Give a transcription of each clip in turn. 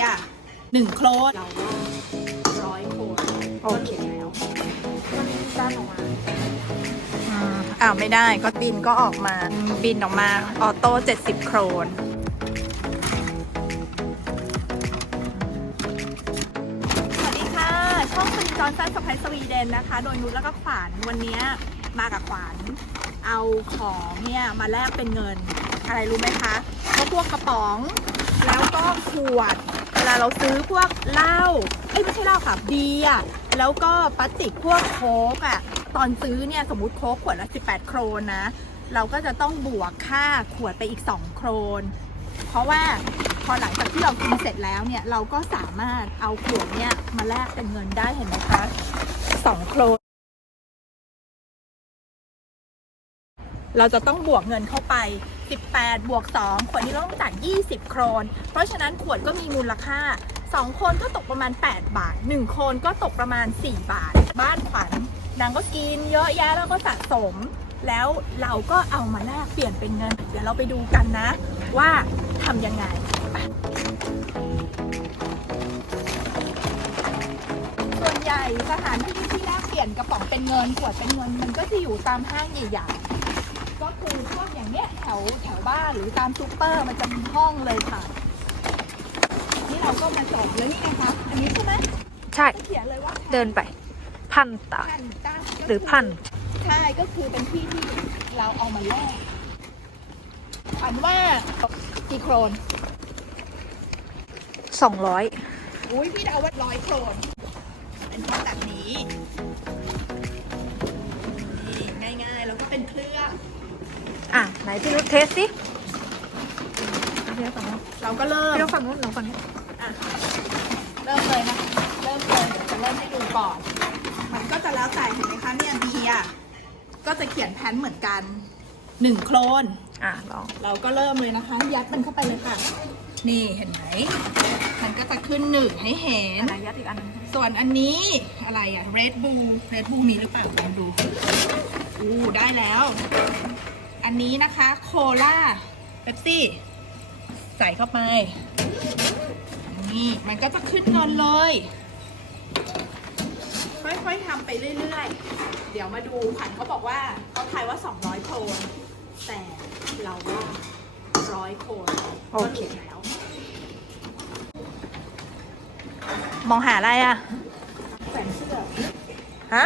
ยร์หนึ่งโคลนเราร้อยโคลนโอเคแล้วด้านออกมาอืมอ้าวไม่ได้ก็บินก็ออกมาบินออกมาออโต้70 โครน สวัสดีค่ะ ช่องคุณจอนสันสไปสวีเดนนะคะ โดยนุชแล้วก็ขวานวันนี้มากับขวานเอาของเนี่ยมาแลกเป็นเงิน อะไรรู้ไหมคะก็พวกกระป๋อง แล้วก็ขวดเว ลาเราซื้อพวกเหล้าเอ้ยไม่ใช่เหล้าค่ะเบียร์แล้วก็พลาสติกพวกโค้กอะ่ะตอนซื้อเนี่ยสมมติโค้กขวดละ 18 โครนนะ เราก็จะต้องบวกค่าขวดไปอีก 2 โครน เพราะว่าพอหลังจากที่เรากินเสร็จแล้วเนี่ย เราก็สามารถเอาขวดเนี่ยมาแลกเป็นเงินได้เห็นไหมคะ 2 โครน เราจะต้องบวกเงินเข้าไป 18 บวก 2 ขวดนี้เราต้องจ่าย20 โครน เพราะฉะนั้นขวดก็มีมูลค่า 2 คนก็ตกประมาณ 8 บาท 1 คนก็ตกประมาณ 4 บาท บ้านขวัญนางก็กินเยอะแยะแล้วก็สะสม แล้วเราก็เอามาแลกเปลี่ยนเป็นเงิน เดี๋ยวเราไปดูกันนะ ว่าทำยังไงส่วนใหญ่สถานที่ที่แลกเปลี่ยนกระป๋องเป็นเงินขวดเป็นเงินมันก็จะอยู่ตามห้างใหญ่ๆ คือพวกอย่างเนี้ยแถวแถวบ้านหรือตามซูเปอร์มันจะมีห้องเลยค่ะ นี่เราก็มาจดเลยนี่ไงคะอันนี้ใช่ไหมใช่ก็เขียนเลยว่าเดินไป พันตาพันตั้งหรือพันใช่ก็คือเป็นที่ที่เราเอามาแลกอันว่ากี่โครนสองร้อยอุ้ยพี่เดาว่าร้อยโครนเป็นห้องแบบนี้ นี่ ง่ายๆ แล้วก็เป็นเครื่อง อะไหนพี่นุชเทสสิพี่นุชฝั่งนู้นเราก็เริ่ม พี่นุชฝั่งนู้นหนูฝั่งนี้อะเริ่มเลยนะ เริ่มเลยเดี๋ยวจะเริ่มให้ดูก่อน มันก็จะแล้วแต่เห็นไหมคะเนี่ยเบียร์ก็จะเขียนแพนเหมือนกันหนึ่งโครนอะลอง เราก็เริ่มเลยนะคะ ยัดมันเข้าไปเลยค่ะ นี่เห็นไหม มันก็จะขึ้นหนึ่งให้เห็น อะไรยัดอีกอันนึงส่วนอันนี้อะไรอะ Red Bull Red Bull มีหรือเปล่าลองดู อู้ได้แล้ว อันนี้นะคะโคลาเบปซี่ ใส่เข้าไป นี่มันก็จะขึ้นเงินเลย ค่อยๆทำไปเรื่อยๆ เดี๋ยวมาดูขวัญเขาบอกว่าเขาทายว่า 200 โครนแต่เราว่าร้อยโครนโอเคก็ถูกแล้ว มองหาอะไรอะ แขวนเสื้อ ฮะ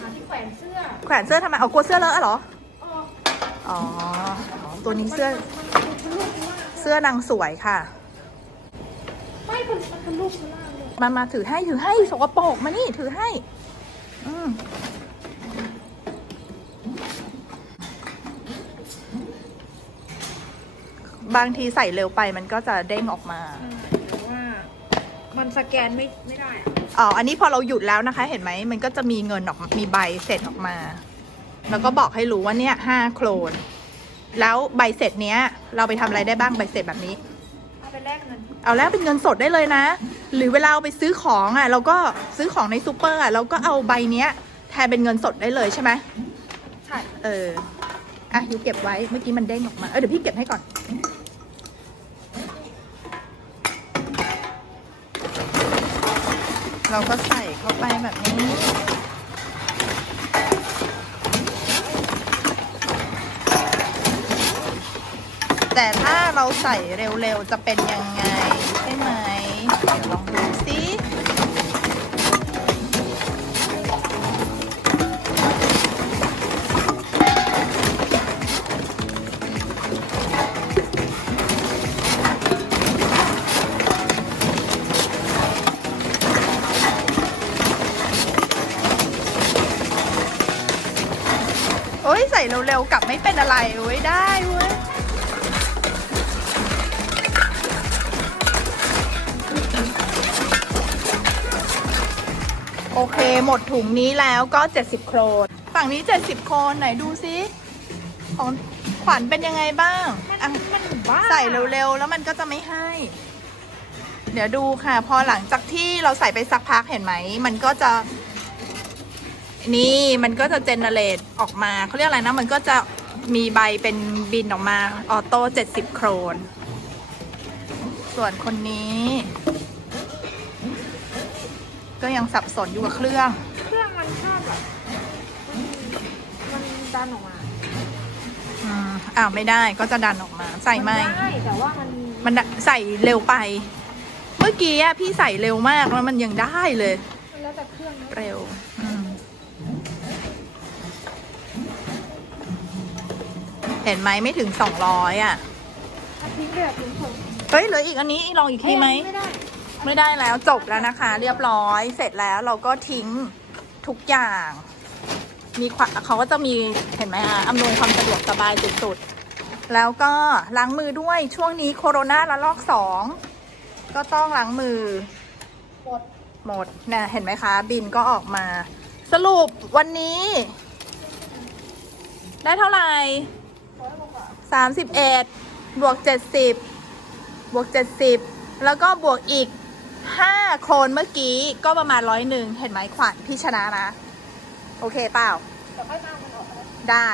หาที่แขวนเสื้อ แขวนเสื้อทำไม เอากลัวเสื้อเลอะเหรอ อ๋ออ๋อ ตัวนี้เสื้อ เสื้อนางสวยค่ะ ไม่มันมันทะลุข้างล่างเลยมามาถือให้ถือให้สกปรกมานี่ถือให้ อืมบางทีใส่เร็วไปมันก็จะเด้งออกมา แต่ว่ามันสแกนไม่ไม่ได้อะอ๋อ อันนี้พอเราหยุดแล้วนะคะ เห็นไหม มันก็จะมีเงินออกมามีใบเสร็จออกมา แล้วก็บอกให้รู้ว่าเนี่ยห้าโครน แล้วใบเสร็จเนี้ย เราไปทำอะไรได้บ้างใบเสร็จแบบนี้ เอาไปแลกเงินเอาแล้วเป็นเงินสดได้เลยนะ หรือเวลาเอาไปซื้อของอะ เราก็ซื้อของในซูเปอร์อะเราก็เอาใบเนี้ย แทนเป็นเงินสดได้เลยใช่ไหมใช่เอออะยูเก็บไว้เมื่อกี้มันเด้งออกมาเออเดี๋ยวพี่เก็บให้ก่อน เราก็ใส่เข้าไปแบบนี้ แต่ถ้าเราใส่เร็วๆ จะเป็นยังไง ใช่ไหม เดี๋ยวลองดูสิโอ้ยใส่เร็วๆกลับไม่เป็นอะไรเว้ยได้เว้ย โอเค หมดถุงนี้แล้วก็ 70 โครน ฝั่งนี้ 70 โครน ไหนดูซิของขวัญเป็นยังไงบ้างอะมันบ้าใส่เร็วๆ แล้วมันก็จะไม่ให้ เดี๋ยวดูค่ะ พอหลังจากที่เราใส่ไปสักพักเห็นไหม มันก็จะ นี่มันก็จะเจเนเรตออกมา เขาเรียกอะไรนะ มันก็จะมีใบเป็นบินออกมา ออโต้70 โครน ส่วนคนนี้ ก็ยังสับสนอยู่กับเครื่อง เครื่องมันชอบแบบมันมันดันออกมาอืมอ้าวไม่ได้ก็จะดันออกมา ใส่ไม่นได้แต่ว่ามันมันดะใส่เร็วไป เมื่อกี้อะพี่ใส่เร็วมากแล้วมันยังได้เลย มันแล้วแต่เครื่องนะเร็วอืมเห็นไหมไม่ถึงสองร้อยอะ ถ้าทิ้งเลยอะทิ้งผมเฮ้ยเหลืออีกอันนี้ลองอีกทีไหม ไม่ได้ ไม่ได้แล้วจบแล้วนะคะ เรียบร้อยเสร็จแล้วเราก็ทิ้งทุกอย่าง มีเขาก็จะมีเห็นไหมอะอำนวยความสะดวกสบายสุดๆ แล้วก็ล้างมือด้วยช่วงนี้โคโรนาระลอกสองก็ต้องล้างมือ หมดหมดเนี่ยเห็นไหมคะ บินก็ออกมา สรุปวันนี้ ได้เท่าไหร่สามสิบเอ็ดบวกเจ็ดสิบบวกเจ็ดสิบแล้วก็บวกอีก ห้าคนเมื่อกี้ก็ประมาณร้อยหนึ่งเห็นไหมขวัญพี่ชนะนะ โอเคเปล่าแต่ค่อยมาเอาเงินออกนะได้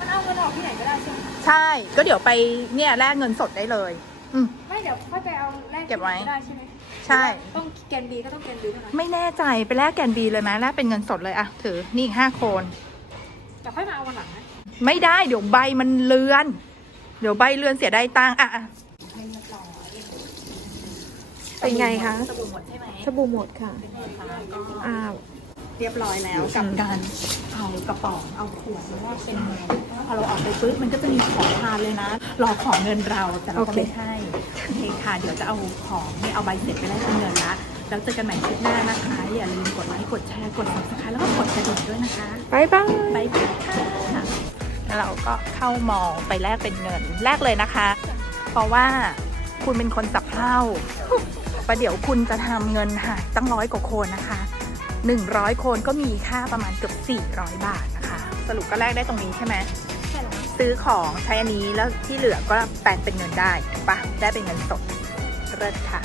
มันเอาเงินออกที่ไหนก็ได้ใช่ไหมใช่ก็เดี๋ยวไปเนี่ยแลกเงินสดได้เลย อืม ไม่เดี๋ยวค่อยไปเอาแลกที่เก็บไว้หนก็ได้ใช่ไหมใช่ ต้องแกนบีก็ต้องแกนบีเท่านั้นไม่แน่ใจไปแลกแกนบีเลยไหมแลกเป็นเงินสดเลยอะถือนี่อีกห้าคนแต่ค่อยมาเอาวันหลังนะ ไม่ได้เดี๋ยวใบมันเลือน เดี๋ยวใบเลือนเสียได้ตังค์อะอะ เป็นไงคะสบู่หมดใช่ไหมสบู่หมดค่ะเป็นไงคะก็อ้าวเรียบร้อยแล้วกับการเอากระป๋องเอาขวดแล้วก็เป็นเงินพอเราออกไปปุ๊บมันก็จะมีของทานเลยนะรอของเงินเราแต่เราก็ไม่ใช่โอเคค่ะเดี๋ยวจะเอาของเนี่ยเอาใบเสร็จไปได้เป็นเงินละแล้วเจอกันใหม่คลิปหน้านะคะ อย่าลืมกดไลค์กดแชร์กด subscribe แล้วก็กดกระดิ่งด้วยนะคะบายบายบายบายค่ะแล้วเราก็เข้ามอไปแลกเป็นเงินแลกเลยนะคะ เพราะว่าคุณเป็นคนสับเพร่า ประเดี๋ยวคุณจะทำเงินหายตั้งร้อยกว่าคนนะคะ 100 คนก็มีค่าประมาณเกือบ 400 บาทนะคะ สรุปก็แลกได้ตรงนี้ใช่ไหมใช่ซื้อของใช้อันนี้แล้วที่เหลือก็แปลงเป็นเงินได้ปะได้เป็นเงินสดเลิศค่ะ